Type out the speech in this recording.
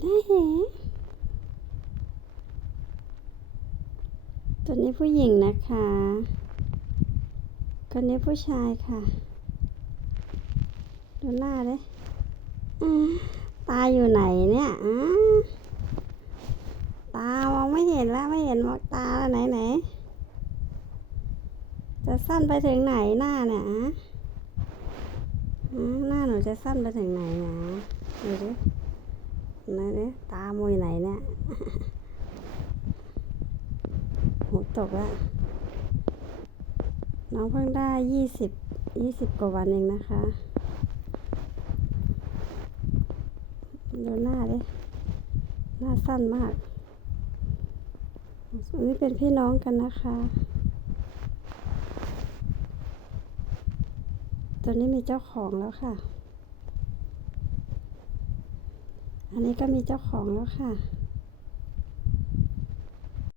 ได้เห็นตัวนี้ผู้หญิงนะคะคนนี้ผู้ชายค่ะ ดูหน้าเลยตาอยู่ไหนเนี่ยตามองไม่เห็นแล้วไม่เห็นมองตาแล้วไหนไหน จะสั้นไปถึงไหนหน้าเนี่ยหน้าหนูจะสั้นไปถึงไหนนะดูดิ ไหนดิตามวยไหนเนี่ยหูตกแล้วน้องเพิ่งได้ยี่สิบยี่สิบกว่าวันเองนะคะ ดูหน้าดิ หน้าสั้นมากอันนี้เป็นพี่น้องกันนะคะ ตัวนี้มีเจ้าของแล้วค่ะ อันนี้ก็มีเจ้าของแล้วค่ะ